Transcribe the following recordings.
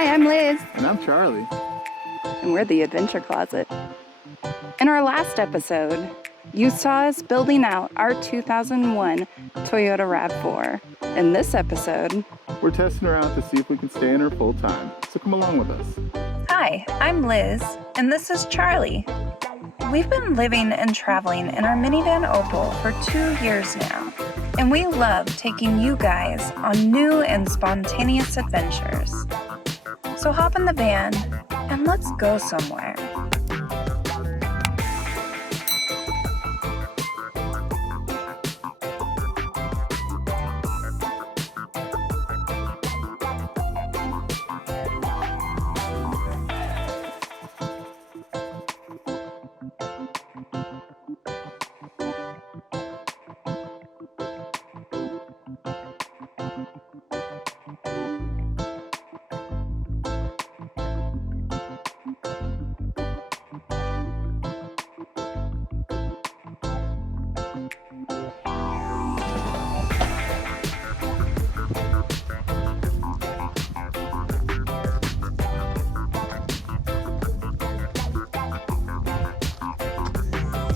Hi, I'm Liz. And I'm Charlie. And we're the Adventure Closet. In our last episode, you saw us building out our 2001 Toyota Rav4. In this episode, we're testing her out to see if we can stay in her full time. So come along with us. Hi, I'm Liz, and this is Charlie. We've been living and traveling in our minivan Opal for 2 years now, and we love taking you guys on new and spontaneous adventures. So hop in the van and let's go somewhere.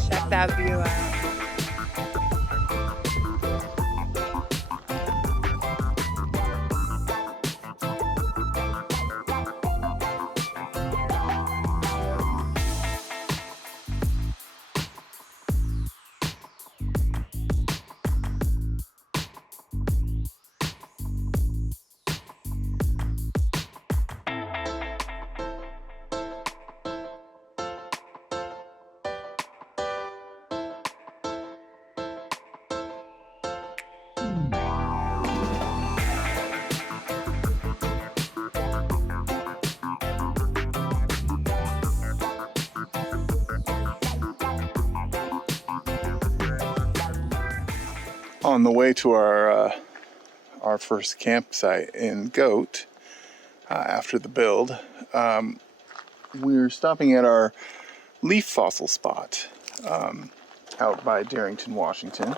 Check that view out. On the way to our first campsite in Goat, after the build, we're stopping at our leaf fossil spot out by Darrington, Washington.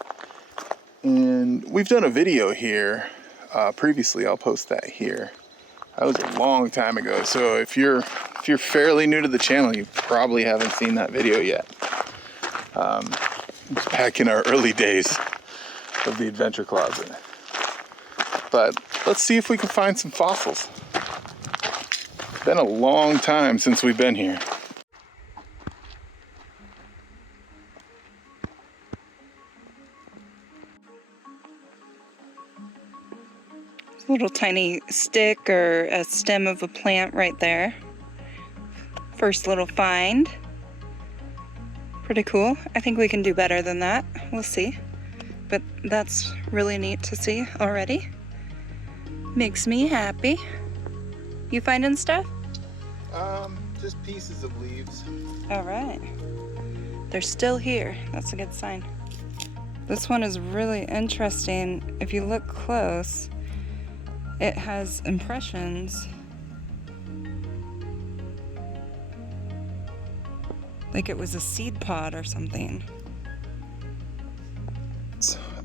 And we've done a video here previously. I'll post that here. That was a long time ago, so if you're fairly new to the channel, you probably haven't seen that video yet. It's back in our early days of the Adventure Closet. But let's see if we can find some fossils. It's been a long time since we've been here. A little tiny stick or a stem of a plant right there. First little find. Pretty cool. I think we can do better than that. We'll see. But that's really neat to see already. Makes me happy. You finding stuff? Just pieces of leaves. All right. They're still here. That's a good sign. This one is really interesting. If you look close, it has impressions. Like it was a seed pod or something.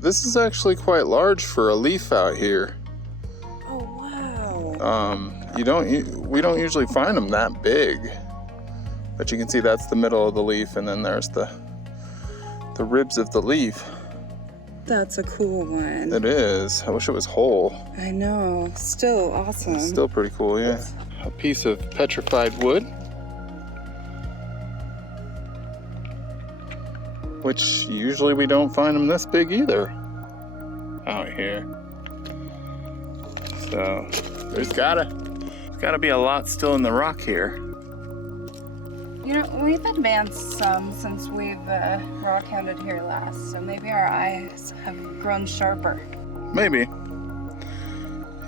This is actually quite large for a leaf out here. Oh wow. We don't usually find them that big. But you can see that's the middle of the leaf, and then there's the ribs of the leaf. That's a cool one. It is. I wish it was whole. I know. Still awesome. It's still pretty cool, yeah. A piece of petrified wood, which usually we don't find them this big either out here. So there's gotta be a lot still in the rock here. you know, we've advanced some since we've rock hounded here last, so maybe our eyes have grown sharper. Maybe.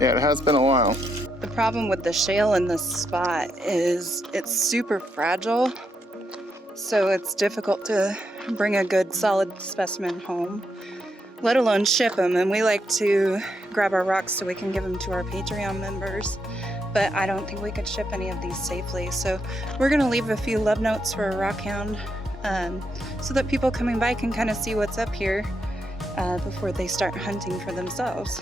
Yeah, it has been a while. The problem with the shale in this spot is it's super fragile, so it's difficult to bring a good solid specimen home, let alone ship them. And we like to grab our rocks so we can give them to our Patreon members, but I don't think we could ship any of these safely. So we're gonna leave a few love notes for a rock hound so that people coming by can kind of see what's up here before they start hunting for themselves.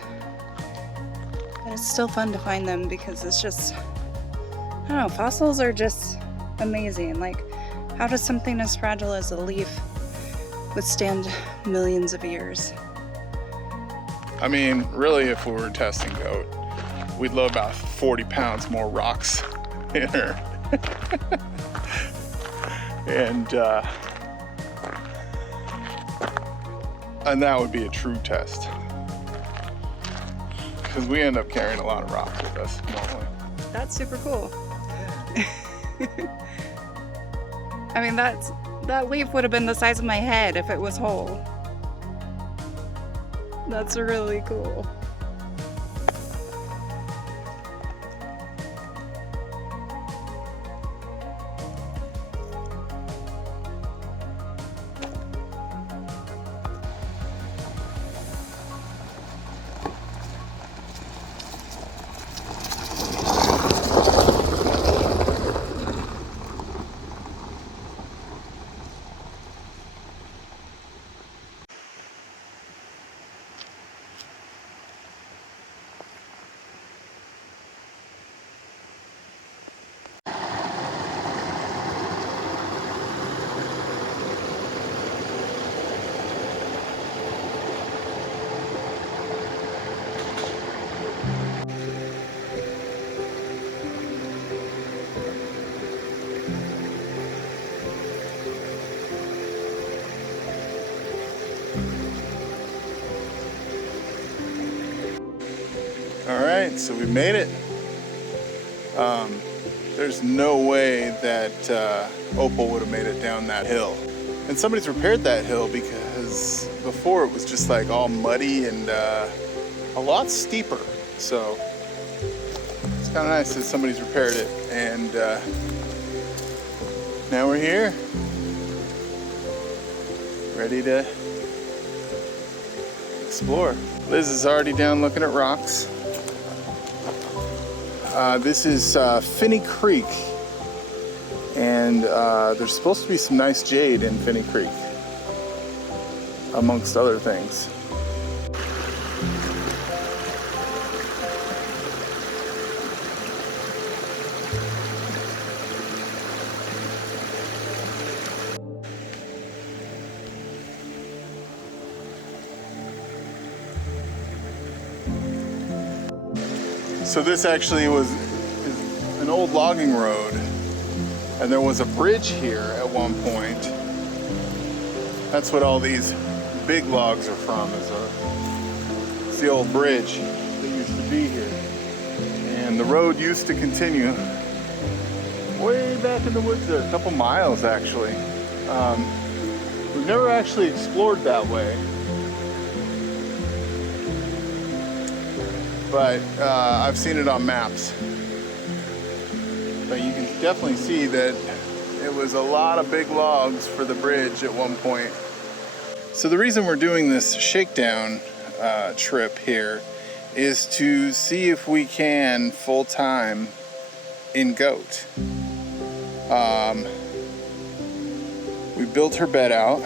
But it's still fun to find them because it's just don't know, fossils are just amazing. Like, how does something as fragile as a leaf withstand millions of years? I mean, really, if we were testing goat, we'd load about 40 pounds more rocks in her. And that would be a true test. Because we end up carrying a lot of rocks with us normally. That's super cool. I mean, that leaf would have been the size of my head if it was whole. That's really cool. Alright, so we made it. There's no way that Opal would have made it down that hill. And somebody's repaired that hill because before it was just like all muddy and a lot steeper. So it's kind of nice that somebody's repaired it. And now we're here, ready to explore. Liz is already down looking at rocks. This is Finney Creek, and there's supposed to be some nice jade in Finney Creek, amongst other things. So this actually is an old logging road, and there was a bridge here at one point. That's what all these big logs are from, it's the old bridge that used to be here. And the road used to continue way back in the woods there, a couple miles actually. We've never actually explored that way. But I've seen it on maps. But you can definitely see that it was a lot of big logs for the bridge at one point. So the reason we're doing this shakedown trip here is to see if we can full-time in goat. We built her bed out.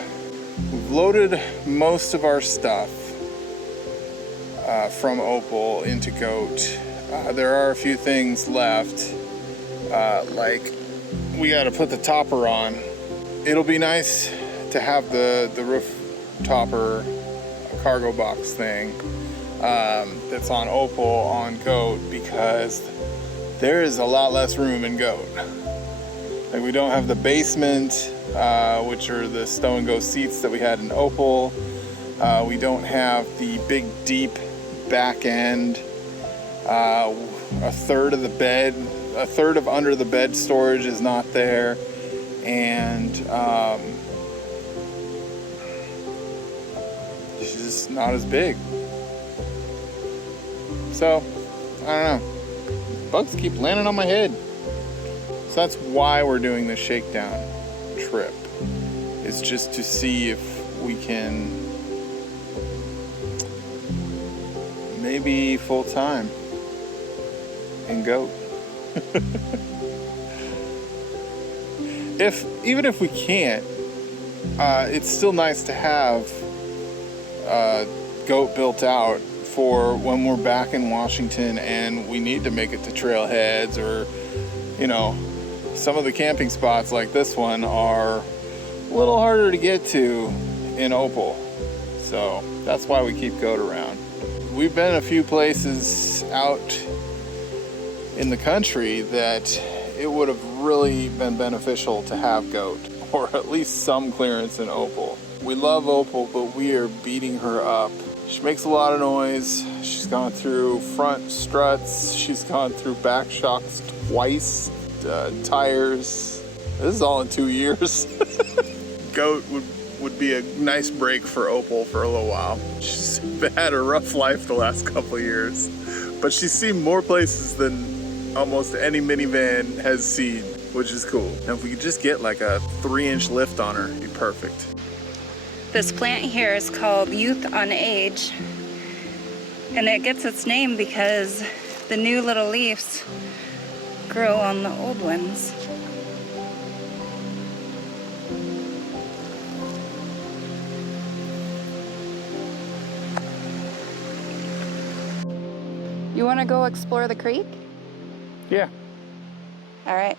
We've loaded most of our stuff from Opal into goat. There are a few things left, like we got to put the topper on. It'll be nice to have the roof topper cargo box thing that's on Opal on goat, because there is a lot less room in goat. Like, we don't have the basement, which are the stow and go seats that we had in Opal. We don't have the big deep back end. A third of the bed, a third of under the bed storage is not there, and it's just not as big. So I don't know, bugs keep landing on my head. So that's why we're doing this shakedown trip, is just to see if we can maybe full-time in goat. Even if we can't, it's still nice to have goat built out for when we're back in Washington and we need to make it to trailheads, or, you know, some of the camping spots like this one are a little harder to get to in Opal. So that's why we keep Goat around. We've been a few places out in the country that it would have really been beneficial to have Goat, or at least some clearance in Opal. We love Opal, but we are beating her up. She makes a lot of noise. She's gone through front struts. She's gone through back shocks twice, tires. This is all in 2 years. Goat would be a nice break for Opal for a little while. She's had a rough life the last couple of years, but she's seen more places than almost any minivan has seen, which is cool. Now if we could just get like a 3-inch lift on her, it'd be perfect. This plant here is called Youth on Age, and it gets its name because the new little leaves grow on the old ones. You want to go explore the creek? Yeah. All right.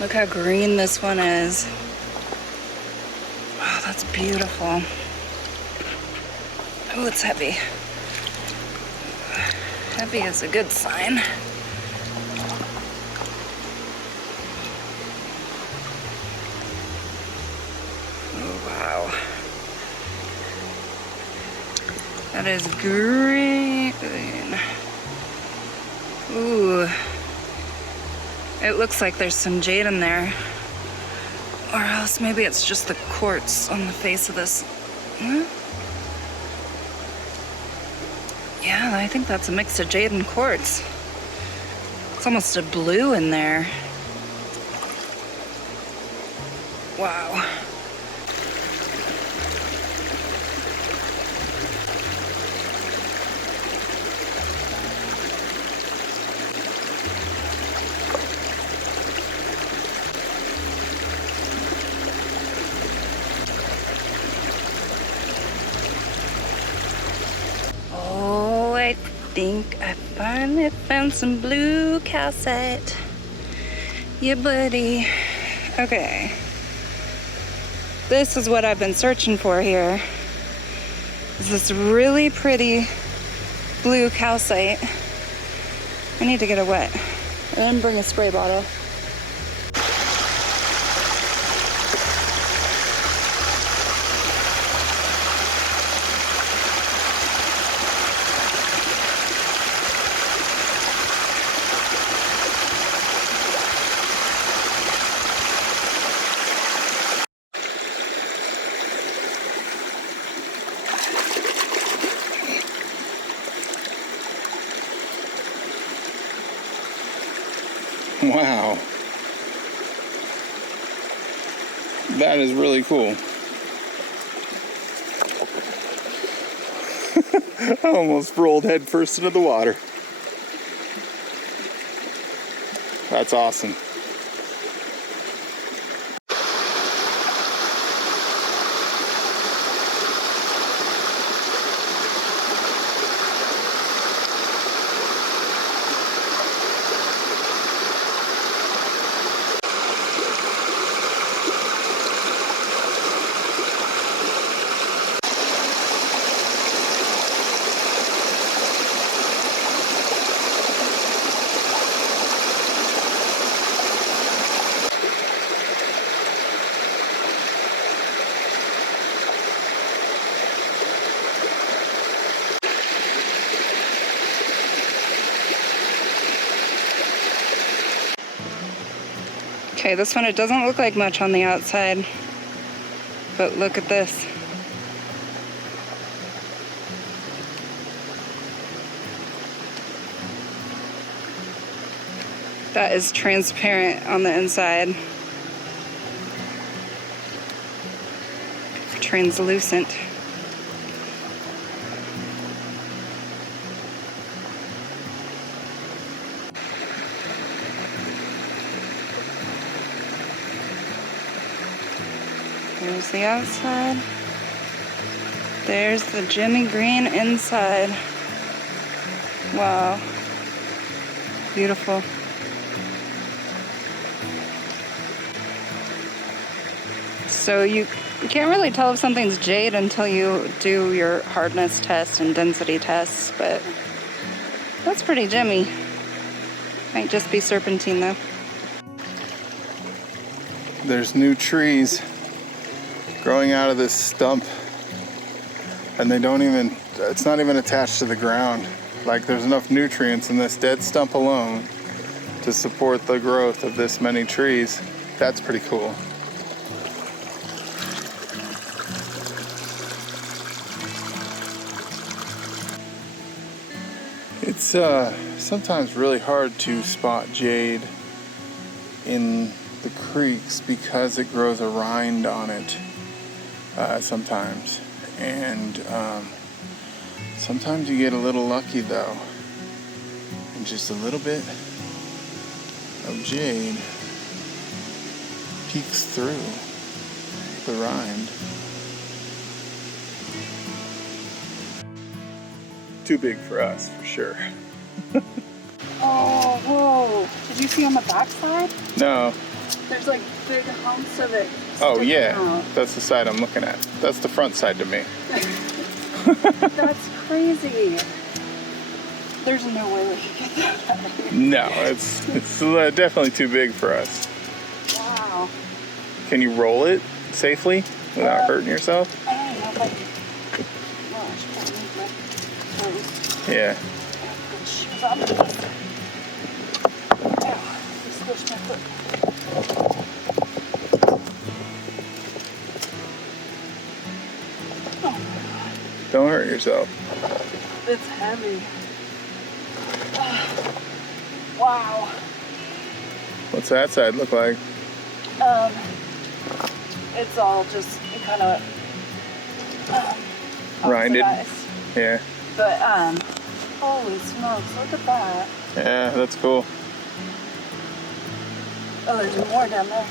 Look how green this one is. Oh, that's beautiful. Oh, it's heavy. Heavy is a good sign. Oh, wow. That is green. Ooh. It looks like there's some jade in there. Or else maybe it's just the quartz on the face of this. Huh? Yeah, I think that's a mix of jade and quartz. It's almost a blue in there. Wow. I think I finally found some blue calcite. Yeah, buddy. Okay. This is what I've been searching for here. Is this really pretty blue calcite. I need to get it wet. And bring a spray bottle. Wow. That is really cool. I almost rolled headfirst into the water. That's awesome. Okay, this one, it doesn't look like much on the outside, but look at this. That is transparent on the inside. Translucent. There's the outside. There's the Jimmy Green inside. Wow. Beautiful. So you can't really tell if something's Jade until you do your hardness test and density tests, but that's pretty Jimmy. Might just be serpentine though. There's new trees growing out of this stump, and they don't even, it's not even attached to the ground. Like, there's enough nutrients in this dead stump alone to support the growth of this many trees. That's pretty cool. It's sometimes really hard to spot jade in the creeks because it grows a rind on it sometimes, and sometimes you get a little lucky though, and just a little bit of jade peeks through the rind. Too big for us, for sure. Oh, whoa. Did you see on the backside? No. There's like big humps of it. Oh yeah, out. that's the side I'm looking at. That's the front side to me. That's crazy. There's no way we could get that out of here. No, it's definitely too big for us. Wow. Can you roll it safely without hurting yourself? I don't know, but... Well, I should probably move my toes. Yeah. Put shoes on. Ow, I squished my foot. Don't hurt yourself. It's heavy. Wow. What's that side look like? It's all just kind of Rinded. oxidized. Yeah. But holy smokes, look at that. Yeah, that's cool. Oh, there's more down there.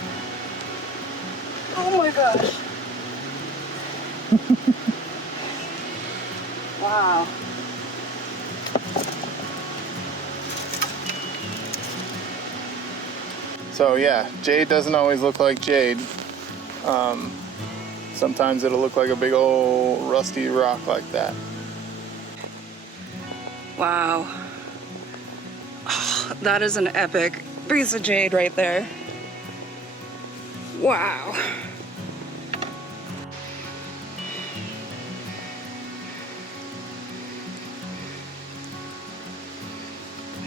Oh my gosh. Wow. So yeah, jade doesn't always look like jade. Sometimes it'll look like a big old rusty rock like that. Wow. Oh, that is an epic piece of jade right there. Wow.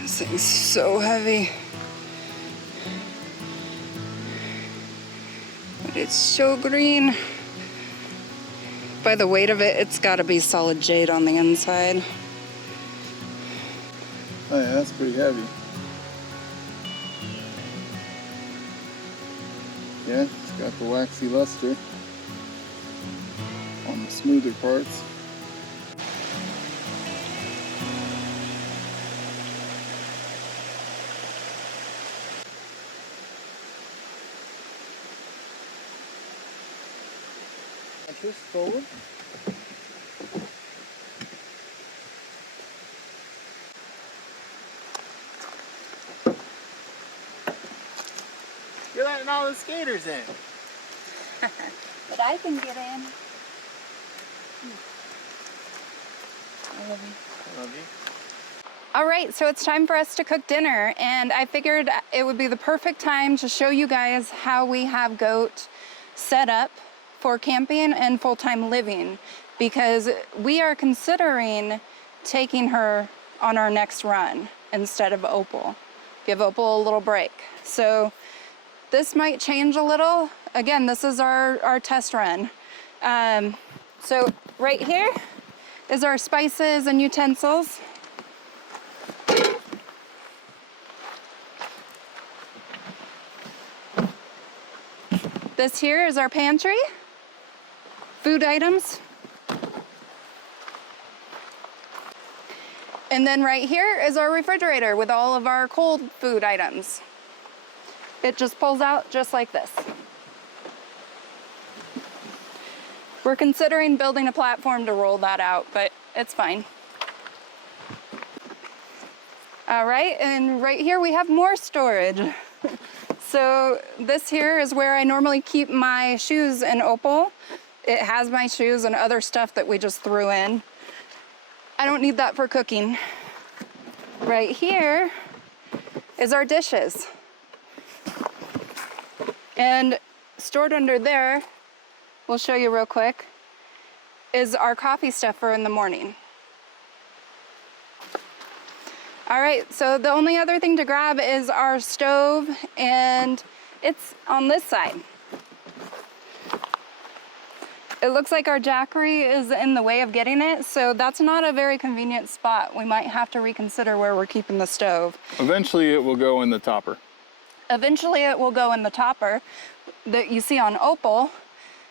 This thing's so heavy. But it's so green. By the weight of it, it's gotta be solid jade on the inside. Oh yeah, that's pretty heavy. Yeah, it's got the waxy luster on the smoother parts. Just forward. You're letting all the skaters in. But I can get in. I love you. I love you. All right, so it's time for us to cook dinner, and I figured it would be the perfect time to show you guys how we have Goat set up for camping and full-time living, because we are considering taking her on our next run instead of Opal. Give Opal a little break. So this might change a little. Again, this is our test run. So right here is our spices and utensils. This here is our pantry. Food items. And then right here is our refrigerator with all of our cold food items. It just pulls out just like this. We're considering building a platform to roll that out, but it's fine. All right, and right here we have more storage. So this here is where I normally keep my shoes in Opal. It has my shoes and other stuff that we just threw in. I don't need that for cooking. Right here is our dishes. And stored under there, we'll show you real quick, is our coffee stuff for in the morning. All right, so the only other thing to grab is our stove, and it's on this side. It looks like our jackery is in the way of getting it, so that's not a very convenient spot. We might have to reconsider where we're keeping the stove. Eventually it will go in the topper. Eventually it will go in the topper that you see on Opal,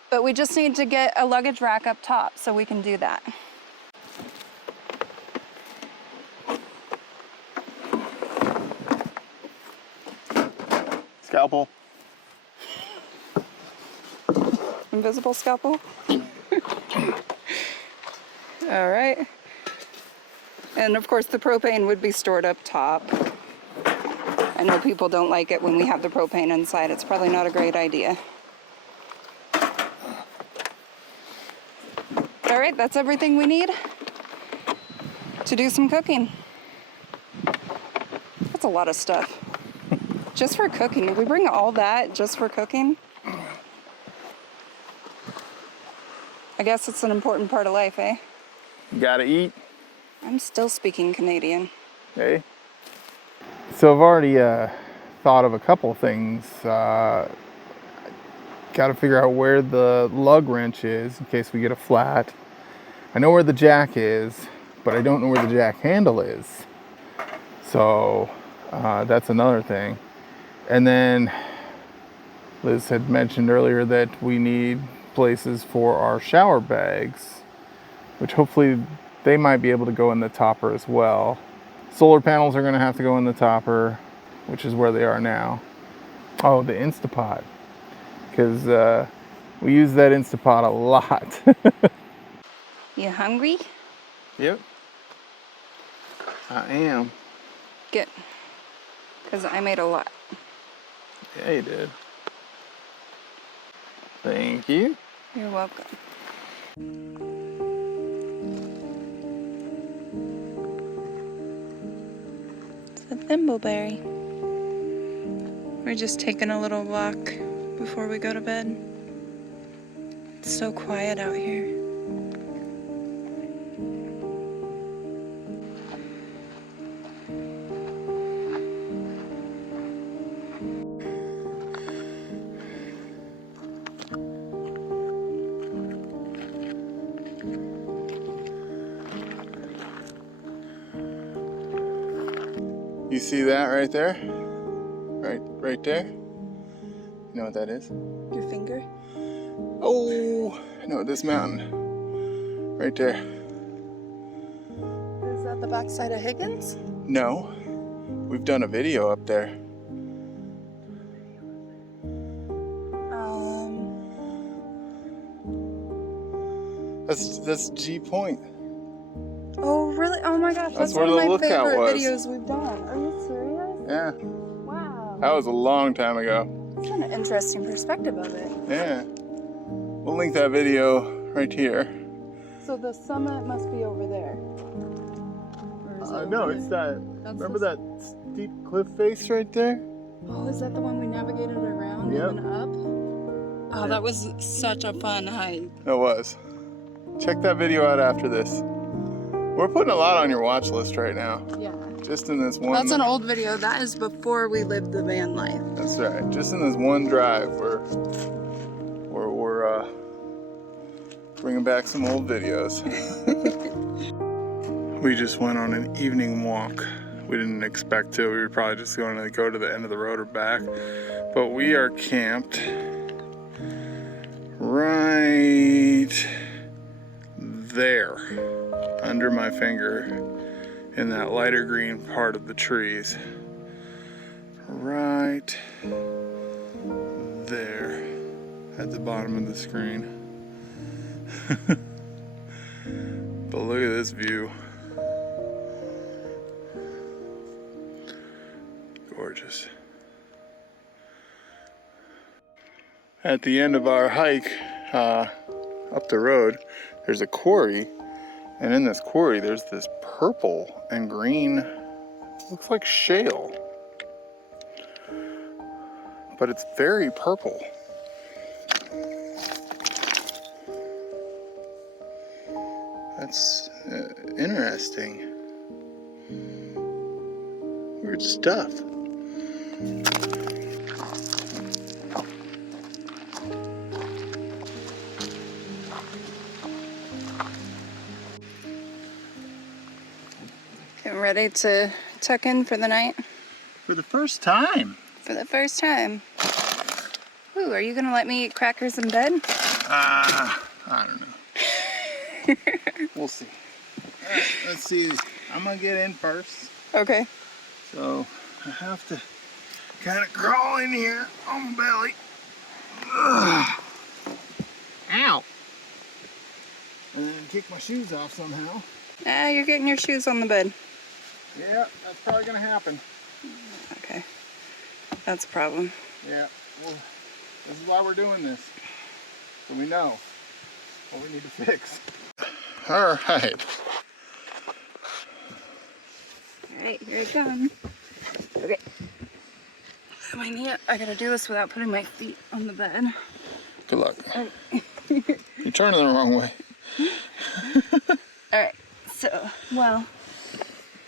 but we just need to get a luggage rack up top so we can do that. Scalpel. Invisible scalpel. All right. And of course the propane would be stored up top. I know people don't like it when we have the propane inside. It's probably not a great idea. All right, that's everything we need to do some cooking. That's a lot of stuff. Just for cooking. Did we bring all that just for cooking? I guess it's an important part of life, eh? You gotta eat. I'm still speaking Canadian. Okay. So I've already thought of a couple things. Got to figure out where the lug wrench is in case we get a flat. I know where the jack is, but I don't know where the jack handle is. So that's another thing. And then Liz had mentioned earlier that we need places for our shower bags, which hopefully they might be able to go in the topper as well. Solar panels are going to have to go in the topper, which is where they are now. Oh, the Instapot, because we use that Instapot a lot. You hungry? Yep, I am. Good. Because I made a lot. Yeah, you did. Thank you. You're welcome. It's a thimbleberry. We're just taking a little walk before we go to bed. It's so quiet out here. You see that right there? Right there? You know what that is? Your finger? Oh, no, this mountain. Right there. Is that the backside of Higgins? No, we've done a video up there. That's G Point. Oh, really? Oh my gosh, that's where one of the my lookout favorite was. videos we've done. Are you serious? Yeah, Wow. that was a long time ago. That's an interesting perspective of it. Yeah. We'll link that video right here. So the summit must be over there. Or is it No, over it's there? that. That's Remember the- that steep cliff face right there? Oh, is that the one we navigated around Yep. and up? Oh, that was such a fun hike. It was. Check that video out after this. We're putting a lot on your watch list right now. Yeah. Just in this one. That's an old video. That is before we lived the van life. That's right. Just in this one drive, we're bringing back some old videos. We just went on an evening walk. We didn't expect to. We were probably just going to go to the end of the road or back. But we are camped right there under my finger in that lighter green part of the trees. Right there at the bottom of the screen. But look at this view. Gorgeous. At the end of our hike up the road, there's a quarry, and in this quarry there's this purple and green, looks like shale, but it's very purple. That's interesting. Weird stuff. Getting ready to tuck in for the night? For the first time. For the first time. Ooh, are you gonna let me eat crackers in bed? I don't know. We'll see. All right, let's see. I'm gonna get in first. Okay. So I have to kind of crawl in here on my belly. Ugh. Ow! And then kick my shoes off somehow. Ah, you're getting your shoes on the bed. Yeah, that's probably gonna happen. Okay. That's a problem. Yeah, well, this is why we're doing this. So we know what we need to fix. All right. Alright, here it comes. Okay. My knee, I gotta do this without putting my feet on the bed. Good luck. You're turning the wrong way. Alright, so, well,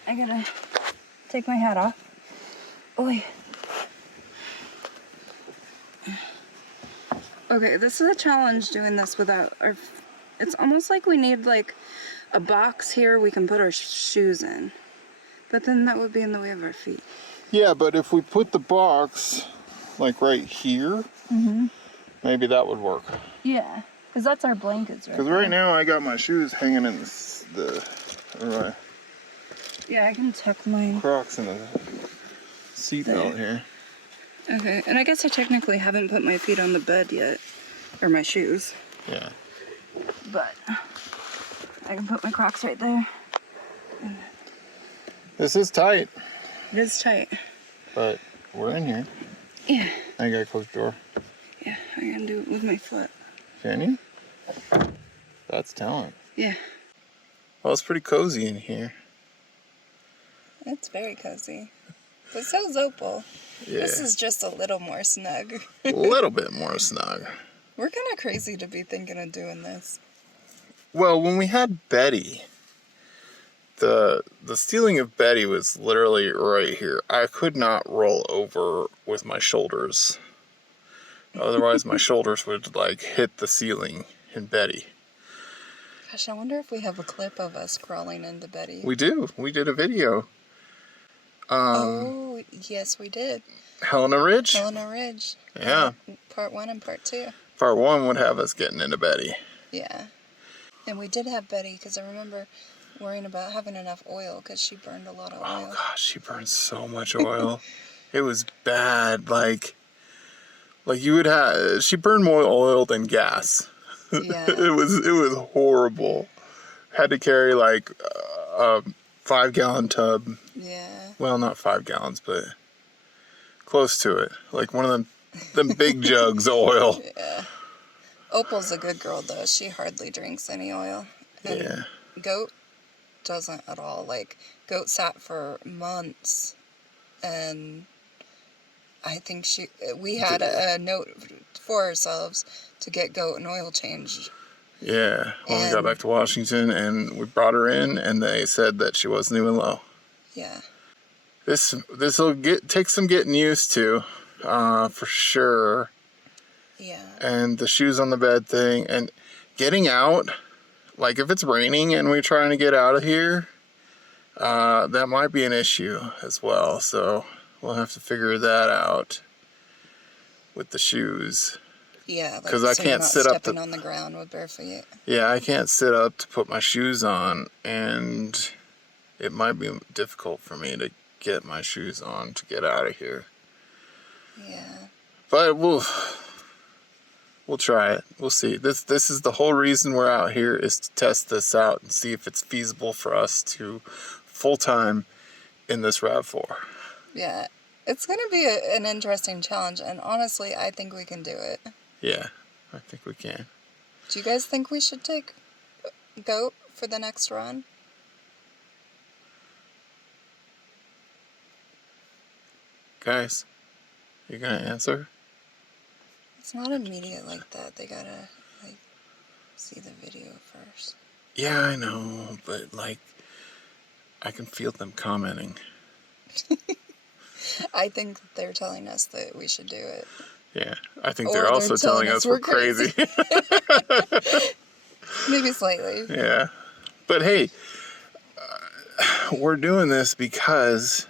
I gotta take my hat off. Oy. Okay, this is a challenge doing this without our... It's almost like we need like a box here we can put our shoes in. But then that would be in the way of our feet. Yeah, but if we put the box like right here, maybe that would work. Yeah, because that's our blankets, right? Because right now I got my shoes hanging in the Yeah, I can tuck mine. Crocs in the seatbelt here. Okay, and I guess I technically haven't put my feet on the bed yet. Or my shoes. Yeah. But I can put my Crocs right there. This is tight. It is tight. But we're in here. Yeah. I gotta close the door. Yeah, I can do it with my foot. Can you? That's talent. Yeah. Well, it's pretty cozy in here. It's very cozy. But so is Opal. Yeah. This is just a little more snug. A little bit more snug. We're kind of crazy to be thinking of doing this. Well, when we had Betty, the ceiling of Betty was literally right here. I could not roll over with my shoulders. Otherwise, my shoulders would like hit the ceiling in Betty. Gosh, I wonder if we have a clip of us crawling into Betty. We do. We did a video. Oh, yes, we did. Helena Ridge? Helena Ridge. Yeah. Part 1 and part 2. Part 1 would have us getting into Betty. Yeah. And we did have Betty because I remember worrying about having enough oil because she burned a lot of oil. Oh gosh, she burned so much oil. It was bad. Like you would have. She burned more oil than gas. Yeah. it was horrible. Had to carry like a 5-gallon tub. Yeah. Well, not 5 gallons, but close to it. Like one of them big jugs of oil. Yeah. Opal's a good girl though. She hardly drinks any oil. And Yeah. Goat doesn't at all. Like, Goat sat for months, and I think we had a note for ourselves to get Goat an oil change. Yeah. When we got back to Washington and we brought her in, and they said that she wasn't even low. Yeah. This'll take some getting used to, for sure. Yeah. And the shoes on the bed thing, and getting out, like if it's raining and we're trying to get out of here, that might be an issue as well. So we'll have to figure that out with the shoes. Yeah, because I can't sit up stepping on the ground with bare feet. Yeah, I can't sit up to put my shoes on, and it might be difficult for me to get my shoes on to get out of here. Yeah. But we'll try it. We'll see. This is the whole reason we're out here, is to test this out and see if it's feasible for us to full-time in this RAV4. Yeah. It's going to be an interesting challenge, and honestly, I think we can do it. Yeah, I think we can. Do you guys think we should take Goat for the next run? Guys, you gonna answer? It's not immediate like that. They gotta, like, see the video first. Yeah, I know, but, like, I can feel them commenting. I think they're telling us that we should do it. Yeah, I think they're also telling us we're crazy. Maybe slightly. Yeah. But hey, we're doing this because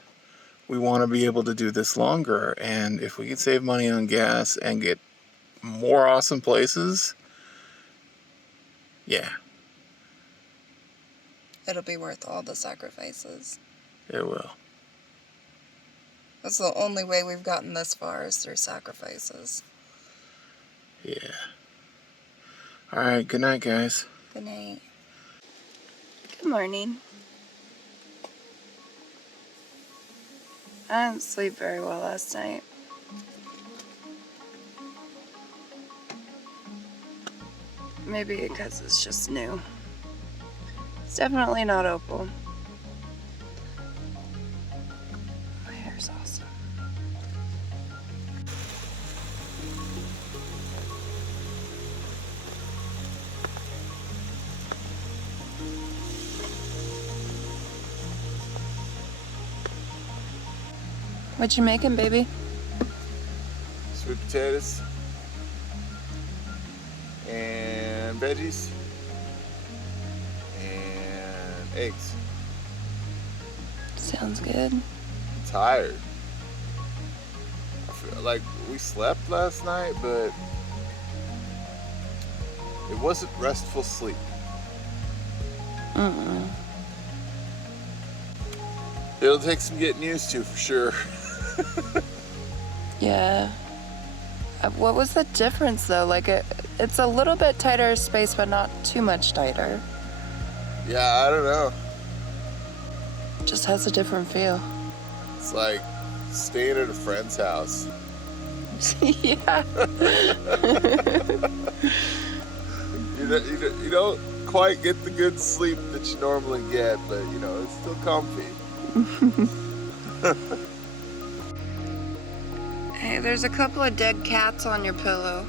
we want to be able to do this longer. And if we can save money on gas and get more awesome places, yeah. It'll be worth all the sacrifices. It will. That's the only way we've gotten this far, is through sacrifices. Yeah. All right, good night, guys. Good night. Good morning. I didn't sleep very well last night. Maybe because it's just new. It's definitely not Opal. My hair's awesome. What you making, baby? Sweet potatoes and veggies and eggs. Sounds good. I'm tired. I feel like we slept last night, but it wasn't restful sleep. It'll take some getting used to, for sure. Yeah. What was the difference though? Like it's a little bit tighter space, but not too much tighter. Yeah, I don't know. Just has a different feel. It's like staying at a friend's house. Yeah. You don't quite get the good sleep that you normally get, but you know, it's still comfy. Hey, there's a couple of dead cats on your pillow.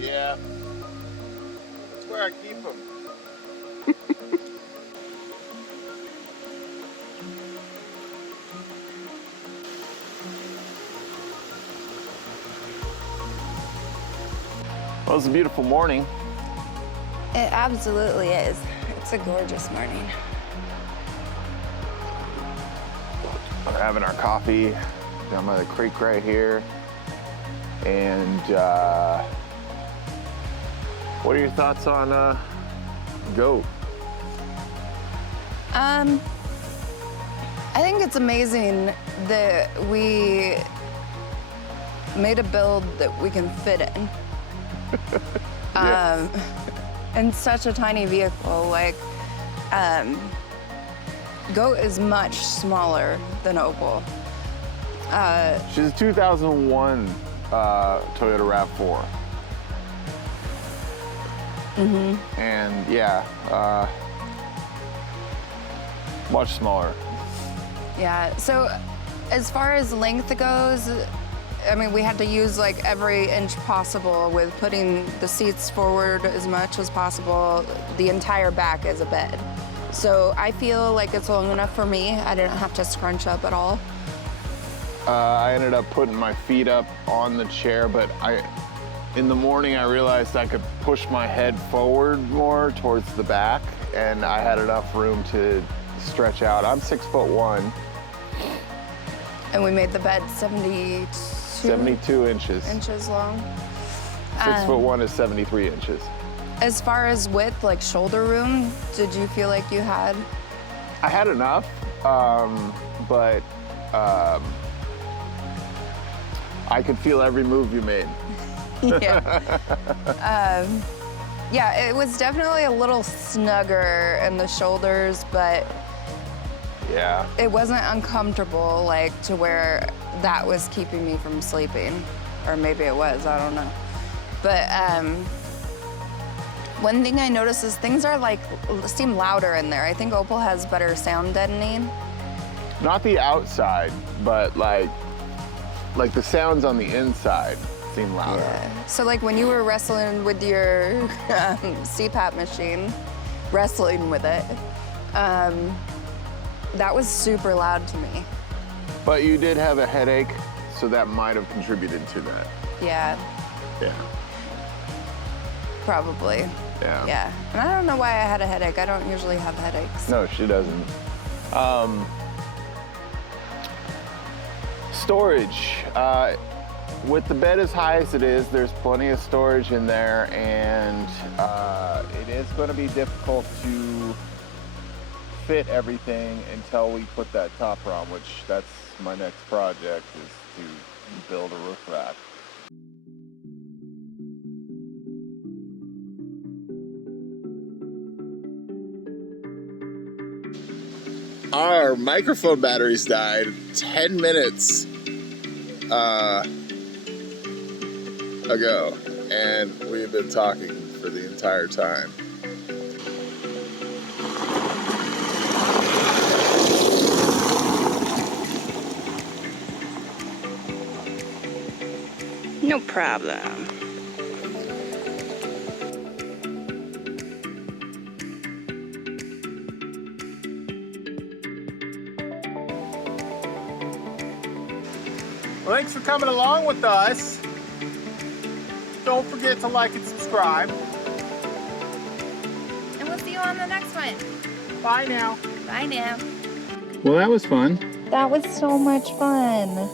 Yeah. That's where I keep them. Well, it's a beautiful morning. It absolutely is. It's a gorgeous morning. We're having our coffee down by the creek right here. And what are your thoughts on Goat? I think it's amazing that we made a build that we can fit in. Yeah. In such a tiny vehicle. Like, Goat is much smaller than Opal. She's a 2001 Toyota Rav4. And yeah, much smaller. Yeah, so as far as length goes, I mean, we had to use like every inch possible with putting the seats forward as much as possible. The entire back is a bed. So I feel like it's long enough for me. I didn't have to scrunch up at all. I ended up putting my feet up on the chair, but in the morning I realized I could push my head forward more towards the back, and I had enough room to stretch out. I'm 6'1". And we made the bed 72 72 inches. long. 6'1" is 73 inches. As far as width, like shoulder room, did you feel like you had? I had enough, but I could feel every move you made. Yeah. Yeah, it was definitely a little snugger in the shoulders, but Yeah. it wasn't uncomfortable, like to where that was keeping me from sleeping. Or maybe it was, I don't know. But one thing I noticed is things are like, seem louder in there. I think Opal has better sound deadening. Not the outside, but like the sounds on the inside seem louder. Yeah. So like when you were wrestling with your CPAP machine, wrestling with it, that was super loud to me. But you did have a headache, so that might have contributed to that. Yeah, Yeah. probably. Yeah. Yeah, and I don't know why I had a headache. I don't usually have headaches. No, she doesn't. Storage. With the bed as high as it is, there's plenty of storage in there, and it is going to be difficult to fit everything until we put that topper on, which that's my next project, is to build a roof rack. Our microphone batteries died 10 minutes ago, and we've been talking for the entire time. No problem. Well, thanks for coming along with us. Don't forget to like and subscribe. And we'll see you on the next one. Bye now. Bye now. Well, that was fun. That was so much fun.